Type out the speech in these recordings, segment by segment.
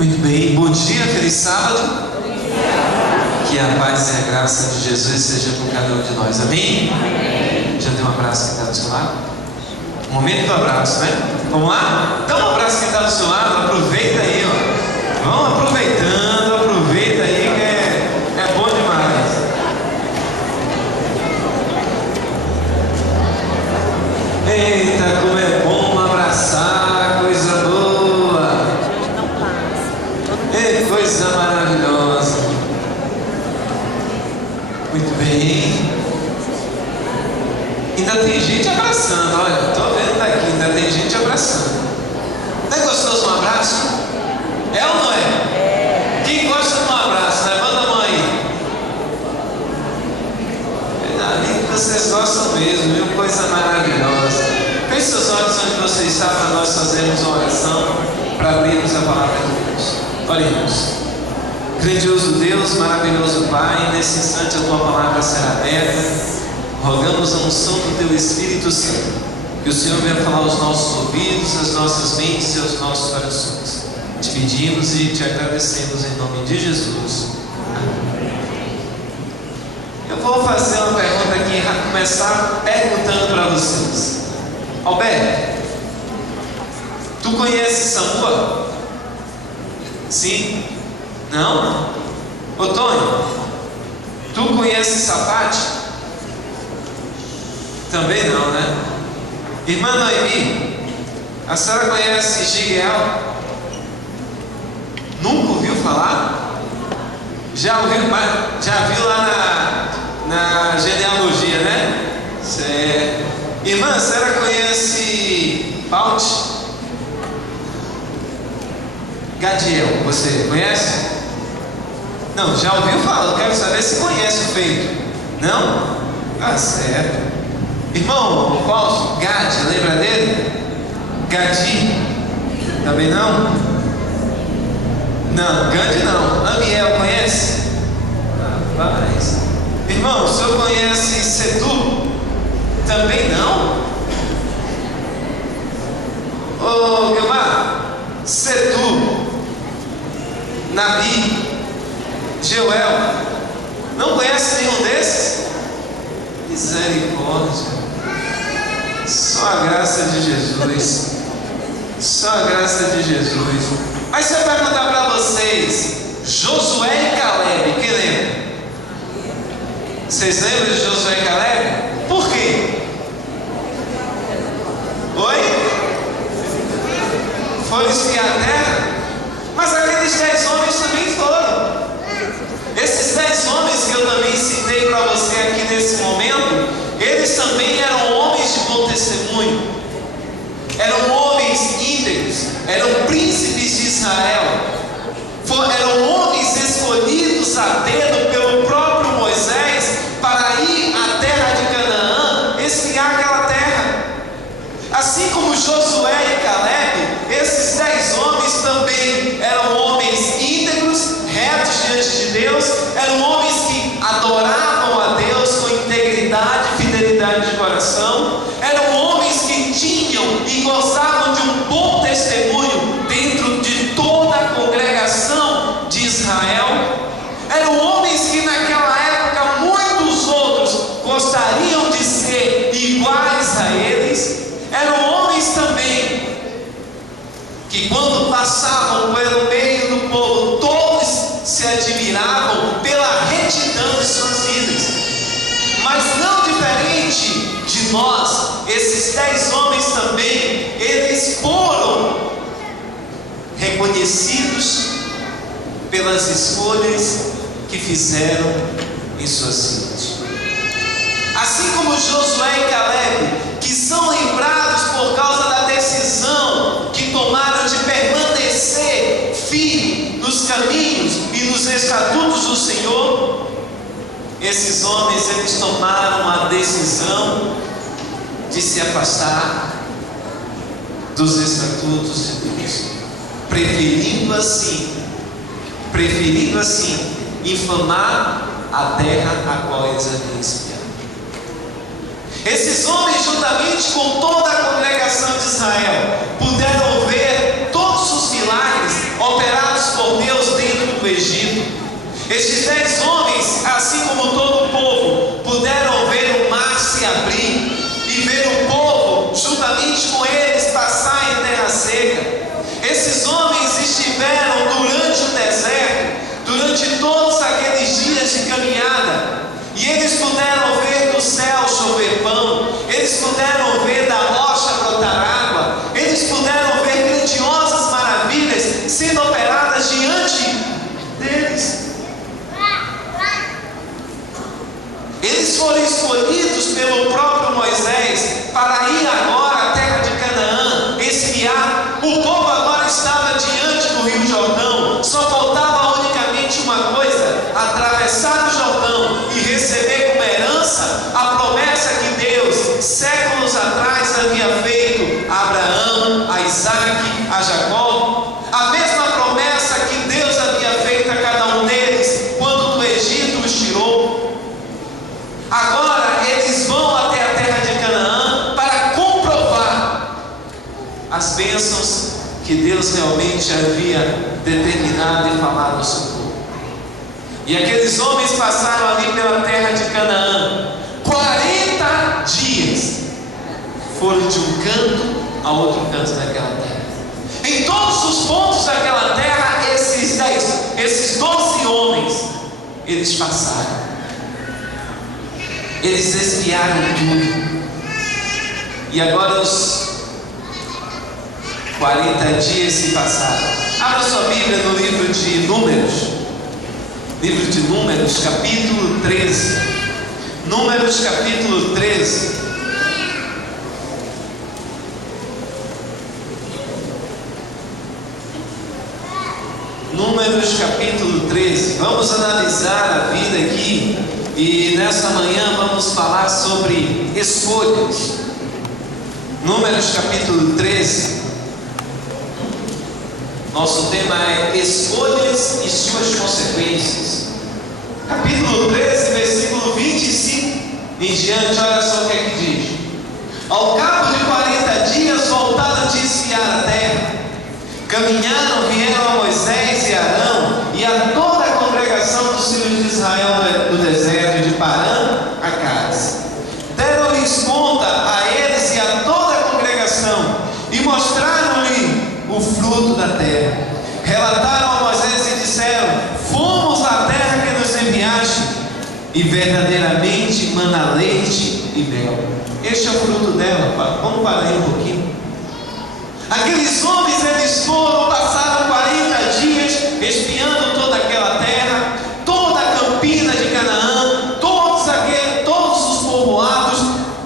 Muito bem, bom dia, feliz sábado. Que a paz e a graça de Jesus seja com cada um de nós, amém? Já deu um abraço quem está do seu lado? Momento do abraço, né? Vamos lá? Dá um abraço quem está do seu lado, aproveita aí, ó. Vamos aproveitando, aproveita aí que é bom demais. Eita, como é bom abraçar, coisa boa. Coisa maravilhosa. Muito bem. Ainda tem gente abraçando, olha, estou vendo daqui, ainda tem gente abraçando. Não é gostoso um abraço? É ou não é? Quem gosta de um abraço, levanta a mão aí. É ali que vocês gostam mesmo, viu? Coisa maravilhosa. Feche seus olhos onde você está para nós fazermos uma oração, para abrirmos a palavra de Deus. Oremos. Grandioso Deus, maravilhoso Pai, nesse instante a Tua palavra será aberta. Rogamos a unção do Teu Espírito Santo, que o Senhor venha falar aos nossos ouvidos, às nossas mentes e aos nossos corações. Te pedimos e te agradecemos em nome de Jesus. Amém. Eu vou fazer uma pergunta aqui e começar perguntando para vocês. Alberto, tu conheces Samuel? Sim? Não? Ô Tony, tu conheces Sapate? Também não, né? Irmã Noemi, a senhora conhece Gigiel? Nunca ouviu falar? Já viu lá na genealogia, né? Certo. Irmã, a senhora conhece Paut? Gadiel, você conhece? Não, já ouviu falar? Eu quero saber se conhece o feito. Não? Ah, certo. Irmão, Fausto, Gade, lembra dele? Gadi? Também não? Não, Gandhi não. Amiel, conhece? Rapaz. Irmão, o senhor conhece Setu? Também não? Ô, Guilmar, Setu, Nabi, Joel, não conhece nenhum desses? Misericórdia. Só a graça de Jesus. Só a graça de Jesus. Aí se eu perguntar para vocês, Josué e Caleb, quem lembra? Vocês lembram de Josué e Caleb? Por quê? Oi? Foram espiar a terra? Mas aqueles 10 homens também foram. Esses 10 homens que eu também citei para você aqui nesse momento, eles também eram homens de bom testemunho, eram homens íntegros, eram príncipes de Israel, eram homens escolhidos a dedo pelo próprio Moisés para ir à terra de Canaã, espiar aquela terra. Assim como Josué e Caleb, esses 10 homens também eram homens íntegros, retos diante de Deus, eram homens que adoravam a Deus com integridade e fidelidade de coração, eram homens que tinham e gozavam de um bom testemunho dentro de toda a congregação de Israel, eram homens que naquela época muitos outros gostariam de ser iguais a eles, eram homens também que quando passavam pelo meio do povo, todos se admiravam pela retidão de suas vidas. Mas não diferente de nós, esses 10 homens também, eles foram reconhecidos pelas escolhas que fizeram em suas vidas. Assim como Josué e Caleb, que são lembrados por causa da decisão que tomaram de permanecer firme nos caminhos e nos estatutos do Senhor, esses homens, eles tomaram a decisão de se afastar dos estatutos de Deus, preferindo assim infamar a terra a qual eles haviam espiado. Esses homens, juntamente com toda a congregação de Israel, puderam ver todos os milagres operados Estes 10 homens, assim como todo o povo, puderam ver o mar se abrir e ver o povo, juntamente com eles, passar em terra seca. Esses homens estiveram durante o deserto, durante todos aqueles dias de caminhada, e eles puderam ver do céu chover pão, eles puderam ver da rocha brotar água, eles puderam ver grandiosas maravilhas sendo operadas diante deles. Eles foram escolhidos pelo próprio Moisés para ir agora à terra de Canaã, espiar. O povo agora estava diante do Rio Jordão, só faltava unicamente uma coisa: atravessar o Jordão e receber como herança a promessa que Deus, séculos atrás, havia feito a Abraão, a Isaac, a Jacó. A mesma promessa que Deus havia feito a cada um deles quando do Egito os tirou. Agora eles vão até a terra de Canaã para comprovar as bênçãos que Deus realmente havia determinado e falado ao seu povo. E aqueles homens passaram ali pela terra de Canaã 40 dias, foram de um canto a outro canto daquela terra. Em todos os pontos daquela terra, esses 12 homens, eles passaram. Eles espiaram tudo. E agora os 40 dias se passaram. Abra sua Bíblia no livro de Números. Livro de Números, capítulo 13. Números, capítulo 13. Números, capítulo 13. Vamos analisar a vida aqui. E nessa manhã vamos falar sobre escolhas. Números capítulo 13. Nosso tema é escolhas e suas consequências. Capítulo 13, versículo 25 em diante, olha só o que é que diz. Ao cabo de 40 dias voltaram de espiar a terra. Caminharam, vieram a Moisés e Arão e a toda a congregação dos filhos de Israel do deserto de Parã a Cádiz. Deram-lhes conta a eles e a toda a congregação e mostraram-lhe o fruto da terra. Relataram a Moisés e disseram: fomos à terra que nos enviaste, e verdadeiramente mana leite e mel. Este é o fruto dela. Vamos parar aí um pouquinho. Aqueles homens, eles passaram 40 dias espiando toda aquela terra, toda a campina de Canaã, todos os povoados,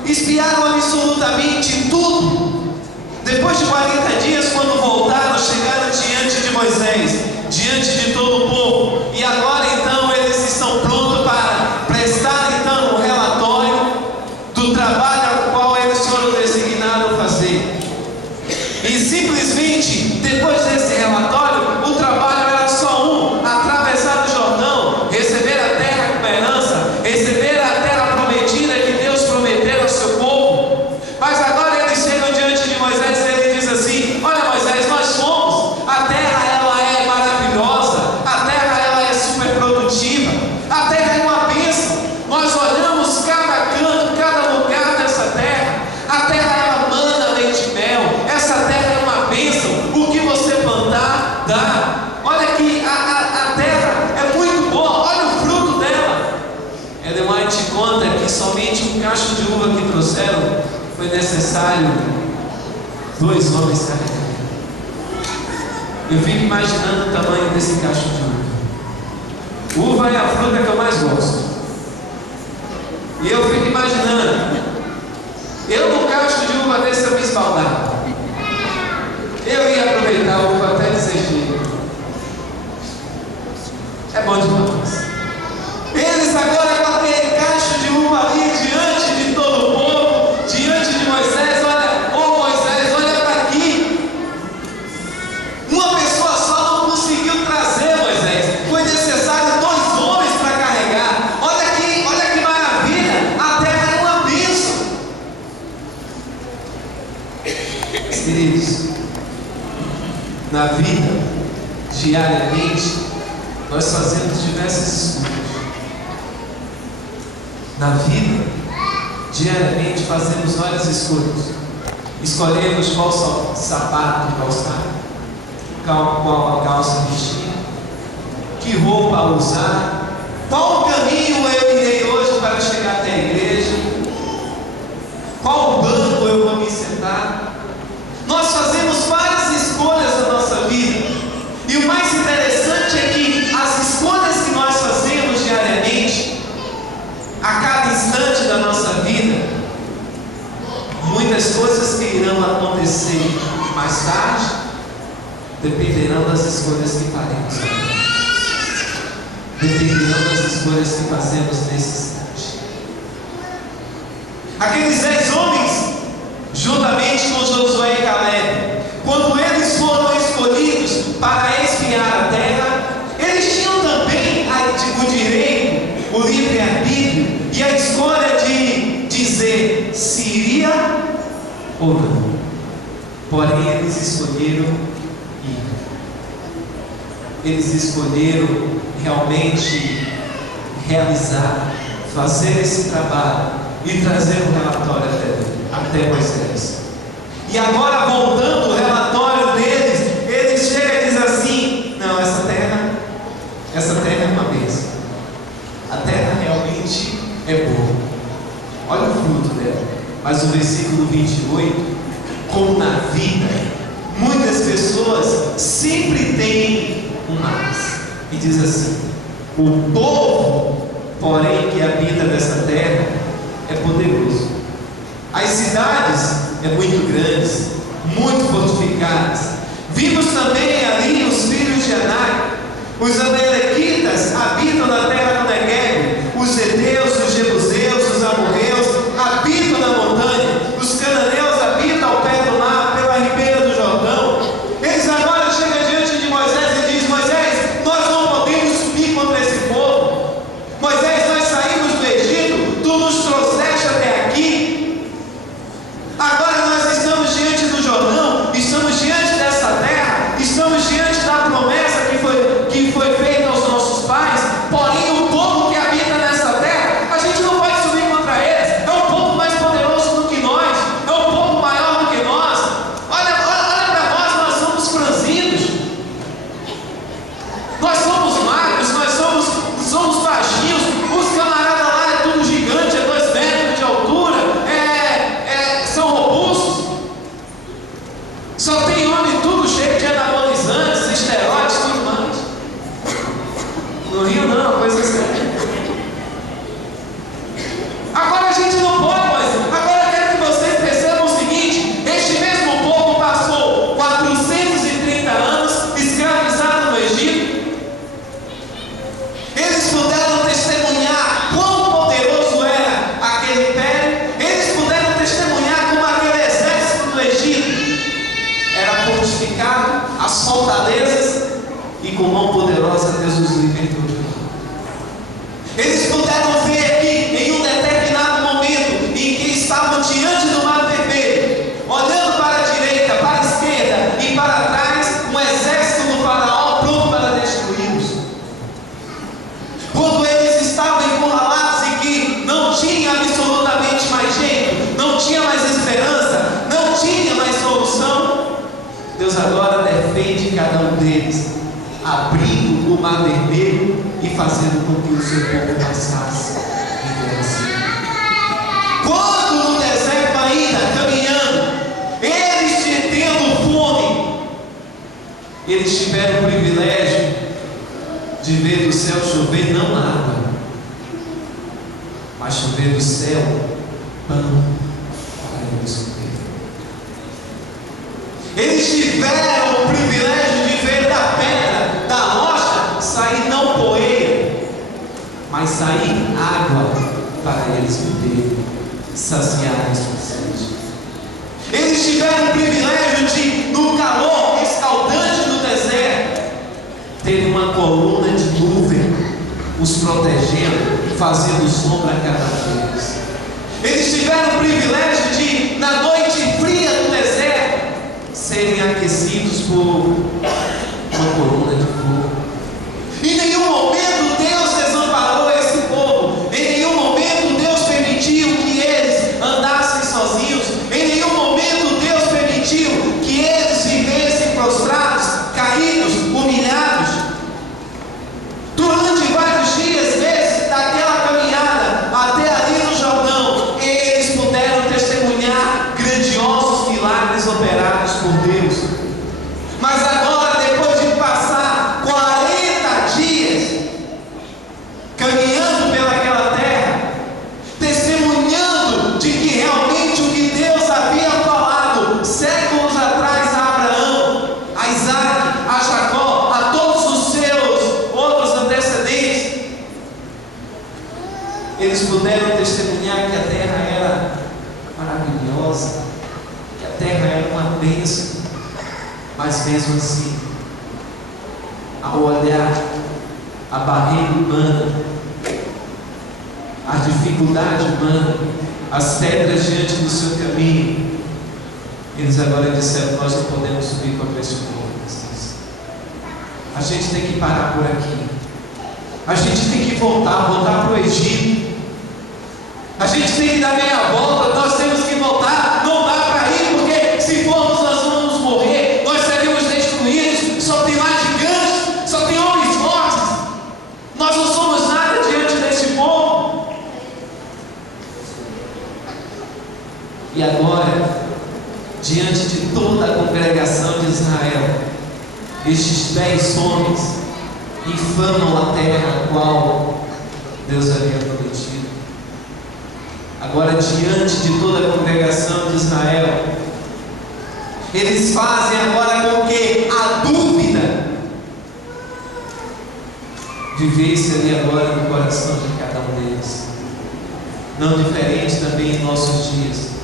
espiaram absolutamente tudo. Depois de 40 dias, quando voltaram, chegaram diante de Moisés, diante de todo o povo, e agora então eles estão prontos para prestar então um relatório do trabalho ao qual eles foram designados a fazer. E simplesmente, depois desse relatório, o trabalho era só um: atravessar o Jordão, receber a terra como herança, receber a terra prometida que Deus prometeu ao seu povo. Mas agora eles chegam diante de Moisés e ele diz assim: olha Moisés, nós fomos, a terra ela é maravilhosa, a terra ela é super produtiva, a terra é uma bênção, nós olhamos cada canto, cada lugar dessa terra, a terra ela mana leite e mel, essa terra é uma bênção, o que você plantar, dá. Olha que a terra é muito boa, olha o fruto dela. Ellen White conta que somente um cacho de uva que trouxeram foi necessário 2 homens carregar. Eu fico imaginando o tamanho desse cacho de uva. Uva é a fruta que eu mais gosto. E eu fico imaginando, eu no cacho de uva desse eu me espaldar. Eu ia aproveitar a uva até dizer chega. É bom demais. Eles agora com aquele cacho de uva ali diante de todo o povo, diante de Moisés. Olha, ô Moisés, olha para aqui. Uma pessoa só não conseguiu trazer, Moisés. Foi necessário 2 homens para carregar. Olha que maravilha. A terra é uma bênção. Queridos, na vida, diariamente, Nós fazemos diversas escolhas. Na vida, diariamente fazemos várias escolhas. Escolhemos qual sapato calçar, qual a calça vestir, que roupa usar, qual caminho eu irei hoje para chegar até a igreja, qual banco eu vou me sentar. Nós fazemos várias escolhas na nossa vida, e o mais interessante é que as escolhas que nós fazemos diariamente, a cada instante da nossa vida, muitas coisas que irão acontecer mais tarde dependerão das escolhas que faremos, dependerão das escolhas que fazemos nesse instante. Aqueles 10 homens, juntamente com Josué e Caleb, quando eles foram escolhidos para espiar a terra, eles tinham também o direito, o livre-arbítrio e a escolha de dizer se iria ou não. Porém, eles escolheram ir. Eles escolheram realmente realizar, fazer esse trabalho e trazer um relatório até Moisés. E agora, voltando o relatório deles, eles chegam e dizem assim: não, essa terra é uma bênção. A terra realmente é boa. Olha o fruto dela. Mas o versículo 28, como na vida, muitas pessoas sempre têm um mais. E diz assim: o povo, porém, que habita nessa terra é poderoso. As cidades muito grandes, muito fortificadas. Vimos também ali os filhos de Anak. Os amalequitas habitam na terra do Negueb. Os heteus, os jebuseus, os amorreus habitam na montanha. Os cananeus habitam ao pé do mar, pela ribeira do Jordão. Eles agora chegam diante de Moisés e dizem: Moisés, nós não podemos subir contra esse povo. Moisés, nós saímos do Egito, tu nos trouxeste até aqui. Agora nós estamos diante do Jordão, estamos diante dessa terra, estamos diante da promessa que foi feita aos nossos pais. Porém, o povo que habita nessa terra, a gente não pode subir contra eles. É um povo mais poderoso do que nós, é um povo maior do que nós. Olha para nós somos franzinos, nós somos magros, nós somos baixinhos. Os camaradas lá é tudo gigante, é 2 metros de altura, são robustos. Só tem homem tudo cheio de anabolizantes, esteroides, tudo mais. No Rio não, coisa séria. Agora a gente não pode, mas agora eu quero que vocês percebam o seguinte: este mesmo povo passou 430 anos escravizado no Egito. Eles puderam testemunhar quão poderoso era aquele império. Eles puderam testemunhar como aquele exército do Egito era fortificado, as fortalezas, e com mão poderosa Deus os libertou. Eles puderam ver que em um determinado momento em que estavam diante do mar vermelho, olhando para a direita, para a esquerda e para trás, um exército do faraó pronto para destruí-los. Quando eles estavam encurralados e que não tinha absolutamente mais jeito, não tinha mais esperança, não tinha mais solução, Deus agora defende cada um deles, abrindo o mar vermelho e fazendo com que o seu povo passasse em terra seca. Quando no deserto ainda, caminhando, eles tendo fome, eles tiveram o privilégio de ver do céu chover não água, mas chover do céu pão para eles comer. Eles tiveram o privilégio de ver da pedra, da rocha, sair não poeira, mas sair água para eles beberem, saciar a sua sede. Eles tiveram o privilégio de, no calor escaldante do deserto, ter uma coluna de nuvem os protegendo, fazendo sombra a cada um deles. Eles tiveram o privilégio de, na noite fria do deserto, serem aquecidos por uma coluna de fogo. Em nenhum puderam testemunhar que a terra era maravilhosa, que a terra era uma bênção, mas mesmo assim, ao olhar a barreira humana, a dificuldade humana, as pedras diante do seu caminho, eles agora disseram: nós não podemos subir contra este povo. A gente tem que parar por aqui. A gente tem que voltar para o Egito. A gente tem que dar meia volta. Nós temos que voltar. Não dá para ir, porque se formos nós vamos morrer. Nós seremos destruídos. Só tem lá gigantes, só tem homens fortes. Nós não somos nada diante deste povo. E agora, diante de toda a congregação de Israel, estes 10 homens infamam a terra a qual Deus havia prometido. Agora, diante de toda a congregação de Israel, eles fazem agora com que a dúvida vivesse ali agora no coração de cada um deles. Não diferente também em nossos dias.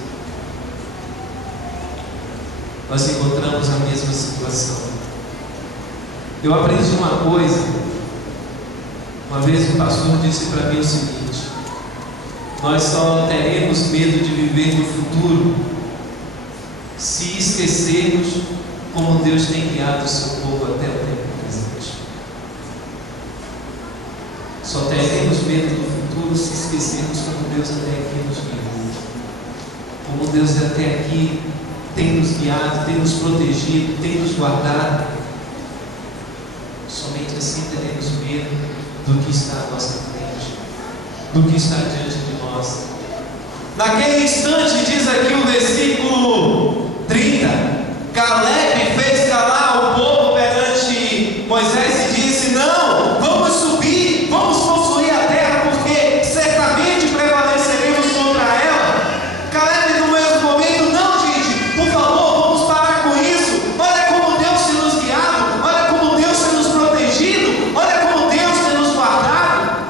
Nós encontramos a mesma situação. Eu aprendi uma coisa. Uma vez o pastor disse para mim o seguinte: nós só teremos medo de viver no futuro se esquecermos como Deus tem guiado o seu povo até o tempo presente. Só teremos medo do futuro se esquecermos como Deus até aqui nos guiou, como Deus até aqui tem nos guiado, tem nos protegido, tem nos guardado. Somente assim teremos medo do que está à nossa frente, do que está diante de nós. Naquele instante, diz aqui o versículo 30, Caleb fez calar o povo perante Moisés e disse: não, vamos subir, vamos possuir a terra, porque certamente prevaleceremos contra ela. Caleb, no mesmo momento: não, gente, por favor, vamos parar com isso. Olha como Deus tem nos guiado, olha como Deus tem nos protegido, olha como Deus tem nos guardado.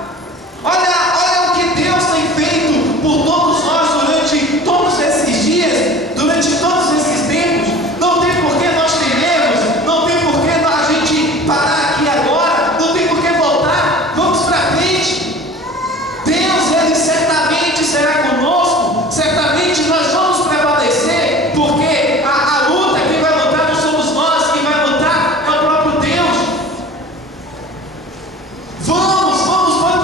Olha o que Deus tem feito por todos nós durante todos esses dias, durante todos esses tempos. Não tem por que nós temermos, não tem por que a gente parar aqui agora, não tem por que voltar. Vamos para frente. Deus, Ele certamente será conosco, certamente nós vamos prevalecer, porque a luta, quem vai lutar não somos nós, quem vai lutar é o próprio Deus. Vamos,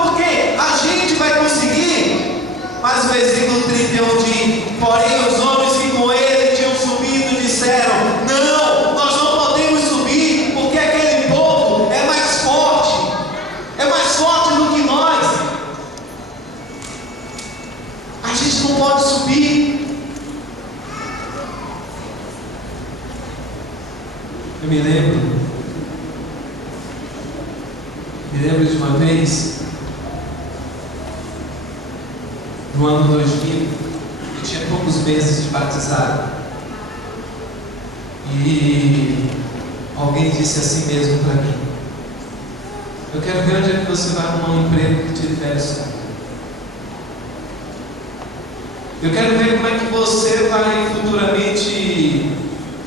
porque a gente vai conseguir. Mas o versículo 31 diz: porém os homens que com ele tinham subido disseram: não, nós não podemos subir, porque aquele povo é mais forte do que nós. A gente não pode subir. Eu me lembro de uma vez, no ano 2000, eu tinha poucos meses de batizado, e alguém disse assim mesmo para mim: eu quero ver onde é que você vai arrumar um emprego que te libere só. Eu quero ver como é que você vai futuramente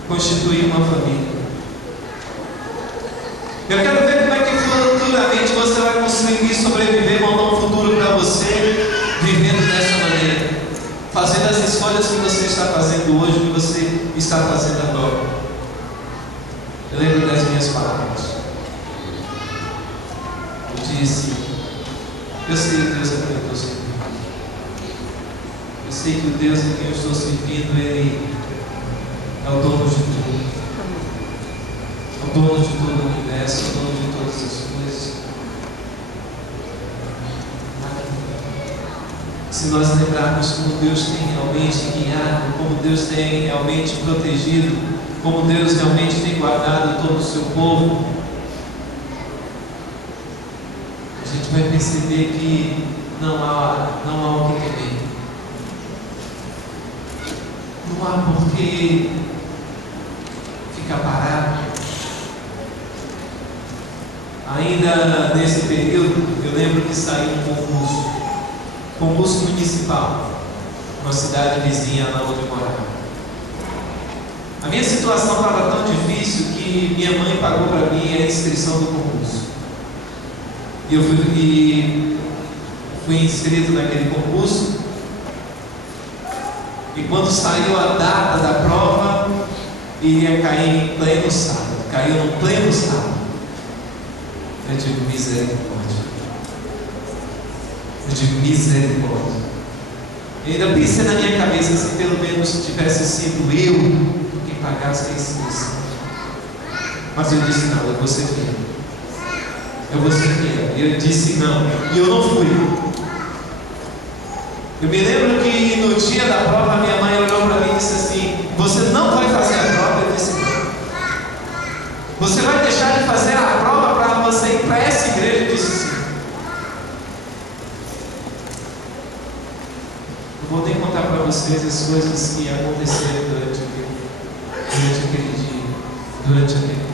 constituir uma família. Eu quero ver como é que futuramente você vai conseguir sobreviver, montar um futuro para você, vivendo dessa maneira, fazendo as escolhas que você está fazendo hoje, que você está fazendo agora. Eu lembro das minhas palavras. Eu disse: eu sei que Deus é quem eu estou servindo. Eu sei que o Deus em quem eu estou servindo, Ele é o dono de tudo. É o dono de todo o universo, é o dono de todas as coisas. Se nós lembrarmos como Deus tem realmente guiado, como Deus tem realmente protegido, como Deus realmente tem guardado todo o seu povo, a gente vai perceber que não há o que temer. Não há por que ficar parado. Ainda nesse período, eu lembro que saiu um concurso concurso municipal, uma cidade vizinha lá onde eu morava. A minha situação estava tão difícil que minha mãe pagou para mim a inscrição do concurso. E eu fui inscrito naquele concurso. E quando saiu a data da prova, iria cair em pleno sábado. Caiu no pleno sábado. Eu digo misericórdia. Eu digo misericórdia. Eu ainda pensei na minha cabeça, se pelo menos tivesse sido eu quem pagasse a inscrição. Mas eu disse não, eu vou ser fiel. Eu vou ser fiel. E eu disse não. E eu não fui. Eu me lembro que no dia da prova, minha mãe olhou para mim e disse assim: você não vai fazer a prova? Eu disse não. Você vai deixar de fazer a prova para você ir para essa igreja? Eu disse sim. Eu vou ter que contar para vocês as coisas que aconteceram durante aquele dia, durante aquele momento.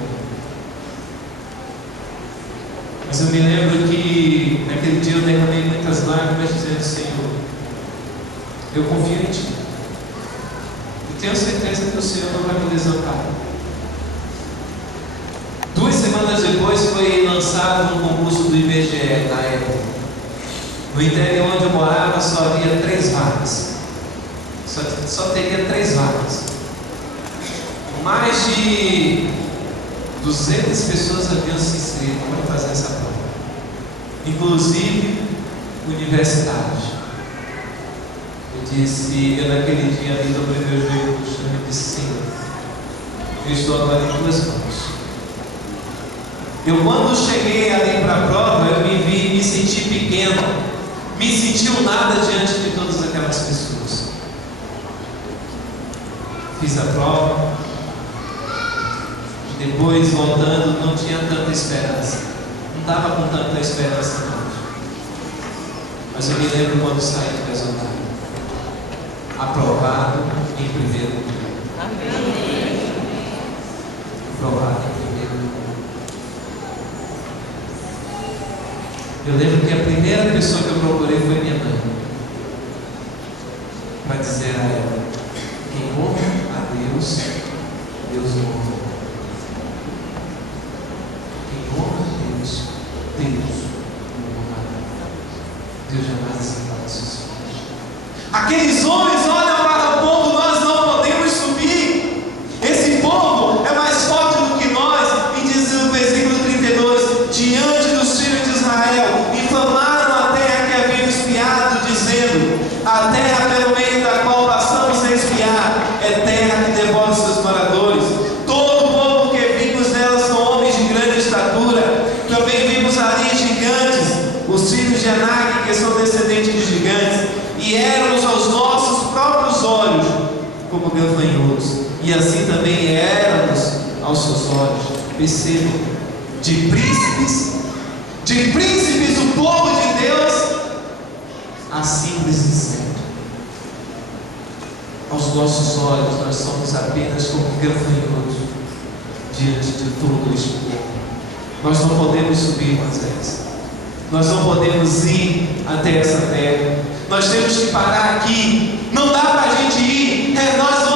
Mas eu me lembro que naquele dia eu derramei muitas lágrimas dizendo: Senhor, eu confio em Ti. E tenho certeza que o Senhor não vai me desamparar. 2 semanas depois foi lançado um concurso do IBGE na época. No interior onde eu morava só havia 3 vagas. Só teria 3 vagas. Mais de 200 pessoas haviam se inscrito para fazer essa prova. Inclusive universitários. Eu naquele dia ali dobrei meu joelho no chão e disse: Senhor, eu estou agora em Tuas mãos. Eu quando cheguei ali para a prova, eu me senti pequeno, me senti um nada diante de todas aquelas pessoas. Fiz a prova, e depois voltando não tinha tanta esperança, não estava com tanta esperança não. Mas eu me lembro quando saí do resultado. Aprovado em primeiro lugar. Amém. Aprovado em primeiro lugar. Eu lembro que a primeira pessoa que eu procurei foi minha mãe, para dizer a ela: quem honra a Deus, Deus honra. Quem honra a Deus, Deus honra. Deus jamais separa seus filhos. Aqueles homens olham para o povo: nós não podemos subir. Esse povo é mais forte do que nós. E diz no versículo 32: diante dos filhos de Israel, infamaram a terra que haviam espiado, dizendo: a terra pelo meio da qual passamos a espiar é terra que devora os seus moradores. Todo o povo que vimos nela são homens de grande estatura. Também vimos ali gigantes, os filhos de Anak, que são descendentes de gigantes. E éramos aos nossos próprios olhos como gafanhotos, e assim também éramos aos seus olhos. Percebam, de príncipes do povo de Deus, a simples e certo. Aos nossos olhos nós somos apenas como gafanhotos diante de todo este povo. Nós não podemos subir, Moisés. Nós não podemos ir até essa terra. Nós temos que parar aqui. Não dá para a gente ir. Nós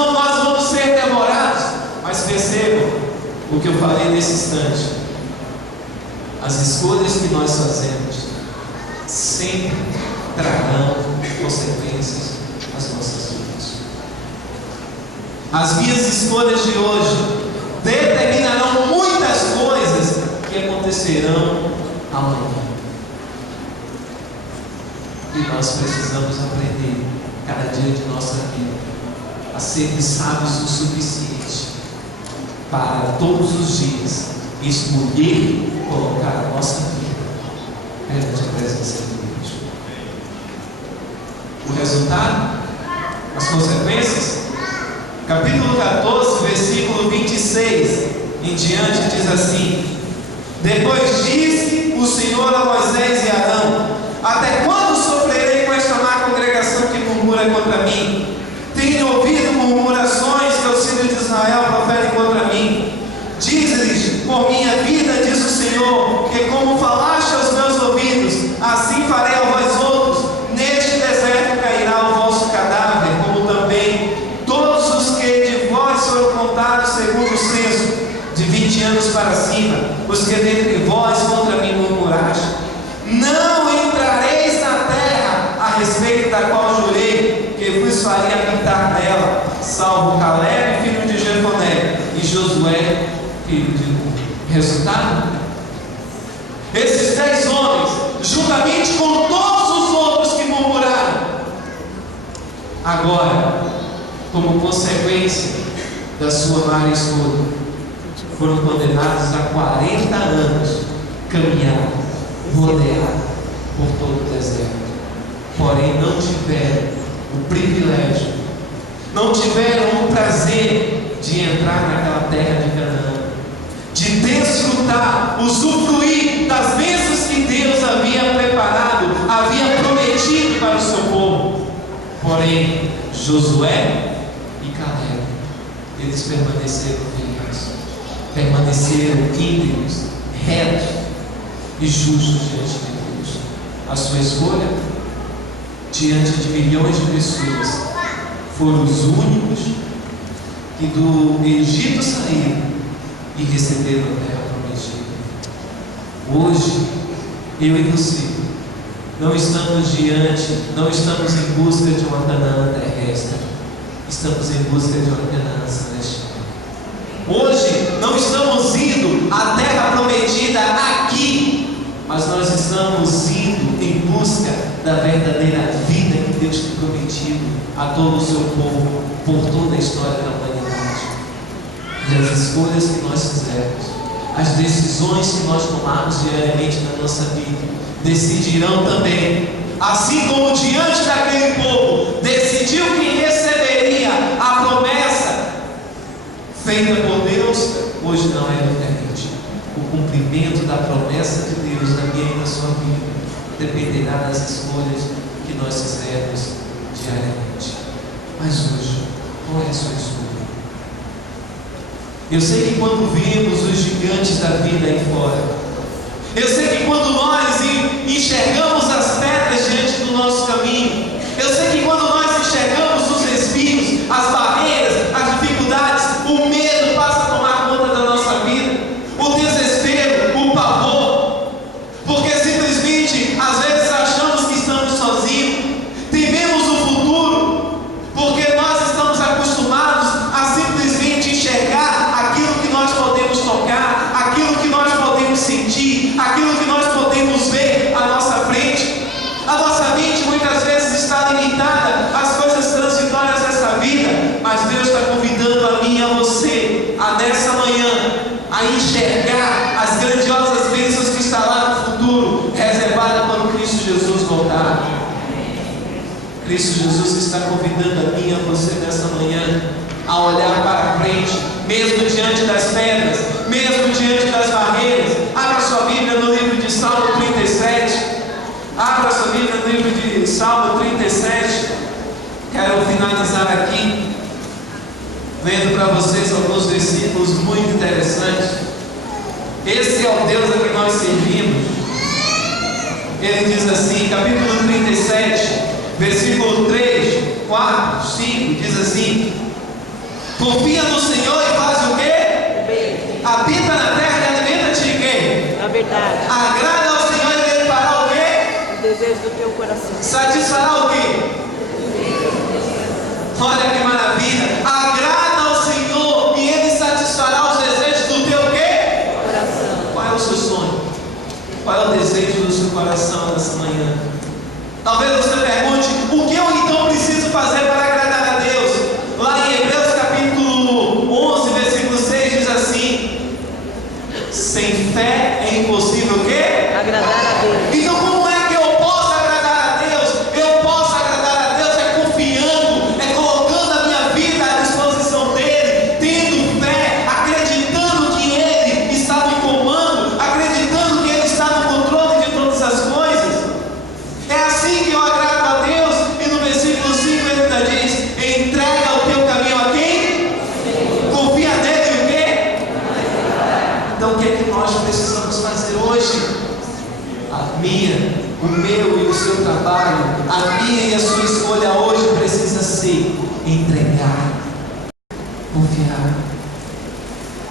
vamos ser demorados. Mas percebam o que eu falei nesse instante. As escolhas que nós fazemos sempre trarão consequências às nossas vidas. As minhas escolhas de hoje determinarão muitas coisas que acontecerão amanhã. E nós precisamos aprender, cada dia de nossa vida, a sermos sábios o suficiente para todos os dias escolher colocar a nossa vida perante a presença de Deus. O resultado, as consequências, capítulo 14, versículo 26 em diante, diz assim: depois disse o Senhor a Moisés e Arão: até quando sofrerei com esta má congregação que murmura contra mim? Tenho ouvido murmurações que os filhos de Israel proferem contra mim. Diz-lhes: por minha vida, diz o Senhor, que como falaste aos meus ouvidos, assim farei a vós outros neste Esses 10 homens, juntamente com todos os outros que murmuraram, agora, como consequência da sua má escolha, foram condenados a 40 anos caminhar, rodear por todo o deserto. Porém, não tiveram o privilégio, não tiveram o prazer de entrar naquela terra de Canaã, de desfrutar, usufruir das bênçãos que Deus havia preparado, havia prometido para o seu povo. Porém, Josué e Caleb, eles permaneceram firmes, permaneceram íntegros, retos e justos diante de Deus. A sua escolha, diante de milhões de pessoas, foram os únicos que do Egito saíram e receberam a terra prometida. Hoje, eu e você, não estamos em busca de uma Canaã terrestre, estamos em busca de uma Canaã celestial. Hoje, não estamos indo à terra prometida aqui, mas nós estamos indo em busca da verdadeira vida que Deus tem prometido a todo o seu povo, por toda a história da humanidade. E as escolhas que nós fizermos, as decisões que nós tomarmos diariamente na nossa vida, decidirão também, assim como diante daquele povo decidiu que receberia a promessa feita por Deus, hoje não é diferente. O cumprimento da promessa de Deus na minha e na sua vida dependerá das escolhas que nós fizermos diariamente. Mas hoje, qual é a sua escolha? Eu sei que quando vimos os gigantes da vida aí fora, eu sei que quando nós enxergamos as pedras diante do nosso caminho, eu sei que quando nós enxergamos os espinhos, as barreiras, as dificuldades, o medo passa a tomar conta da nossa vida, o desespero, o pavor, porque simplesmente às vezes achamos que estamos sozinhos, tememos o futuro, porque nós estamos acostumados a simplesmente enxergar aquilo que nós podemos tocar, aquilo que nós podemos sentir, aquilo que nós podemos ver à nossa frente. A nossa mente muitas vezes está limitada às coisas transitórias dessa vida, mas Deus está convidando a mim e a você, nessa manhã, a enxergar as grandiosas bênçãos que está lá no futuro, reservada quando Cristo Jesus voltar. Cristo Jesus está convidando a mim e a você nessa manhã a olhar para a frente, mesmo diante das pedras, mesmo diante das barreiras. Abra sua Bíblia no livro de Salmo 37. Abra sua Bíblia no livro de Salmo 37. Quero finalizar aqui lendo para vocês alguns versículos muito interessantes. Esse é o Deus a que nós servimos. Ele diz assim, capítulo 37, versículo 3, 4, 5, diz assim: confia no Senhor e faz o quê? Habita na terra e alimenta-te de quê? Na verdade. Agrada ao Senhor e Ele fará o quê? O desejo do teu coração. Satisfará o quê? Olha que maravilha. Agrada ao Senhor e Ele satisfará os desejos do teu quê? Coração. Qual é o seu sonho? Qual é o desejo do seu coração nessa manhã? Talvez você pergunte: o que eu então preciso fazer para agradar a Deus? Lá em Hebreus capítulo 11, versículo 6 diz assim: sem fé é impossível o quê? Agradar a Deus. Então como é que eu posso agradar a Deus? Eu posso agradar a Deus confiando, colocando a minha vida à disposição dEle, tendo fé, acreditando que Ele está no comando, acreditando que Ele está no controle de todas as coisas. É assim que eu agrado a Deus. E no versículo 5 ele ainda diz: entrega o teu caminho a quem? Confia nele e o quê? Então o que é que nós precisamos fazer hoje? A minha, o meu e o seu trabalho, a minha e a sua escolha hoje precisa ser entregar, confiar.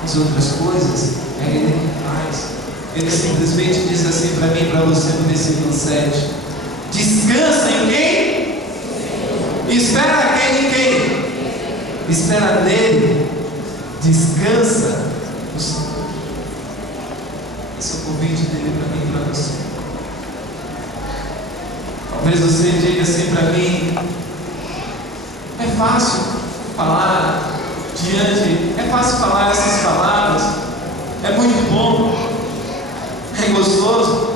As outras coisas é Ele que faz. Ele simplesmente diz assim para mim e para você no versículo 7: descansa em quem? Espera quem em quem? Espera nele. Descansa. Esse é o convite dele para mim e para você. Talvez você diga assim para mim: é fácil falar é fácil falar essas palavras, é muito bom, é gostoso,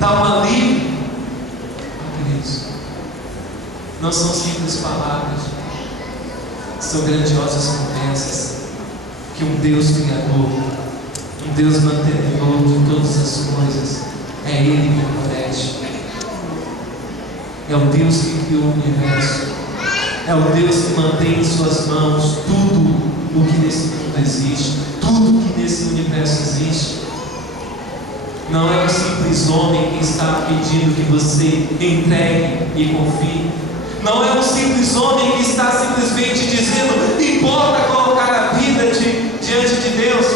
dá um alívio. Queridos, não são simples palavras, são grandiosas promessas que um Deus Criador, um Deus mantenedor de todas as coisas, é Ele que protege. É o Deus que criou o universo. É o Deus que mantém em suas mãos tudo o que nesse mundo existe, tudo que nesse universo existe. Não é um simples homem que está pedindo que você entregue e confie. Não é um simples homem que está simplesmente dizendo: importa colocar a vida diante de Deus.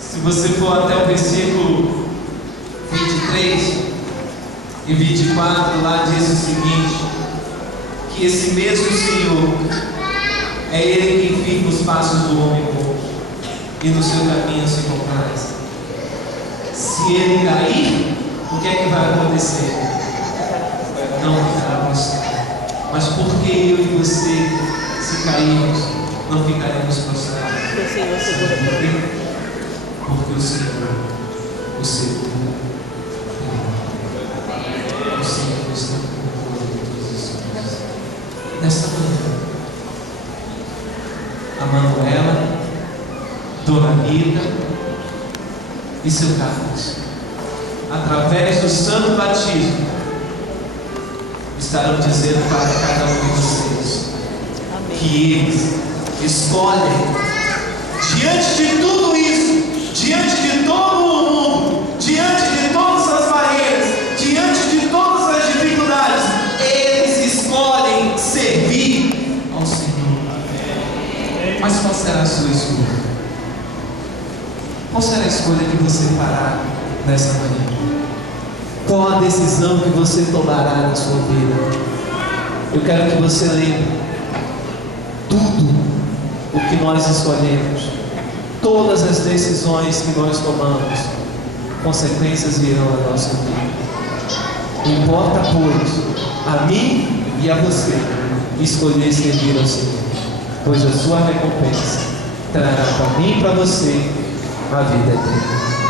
Se você for até o versículo 23 e 24, lá diz o seguinte: que esse mesmo Senhor é Ele quem firma os passos do homem bom e no seu caminho se compraz. Se ele cair, o que é que vai acontecer? Não ficará prostrado. Mas porque eu e você, se cairmos, não ficaremos prostrados? Porque o Senhor segura por mim. Porque o Senhor o segura. O Senhor está com o controle de todas as coisas. Nesta manhã, a Manuela, Dona Rita e seu Carlos, através do santo batismo, estarão dizendo para cada um de vocês: amém, que eles escolhem, diante de tudo isso, diante de todo o mundo, diante de todas as barreiras, diante de todas as dificuldades, eles escolhem servir ao Senhor. Mas qual será a sua escolha? Qual será a escolha que você fará nessa manhã? Qual a decisão que você tomará na sua vida? Eu quero que você lembre: tudo o que nós escolhemos, todas as decisões que nós tomamos, consequências virão à nossa vida. Importa, pois, a mim e a você escolher servir ao Senhor, pois a sua recompensa trará para mim e para você a vida eterna.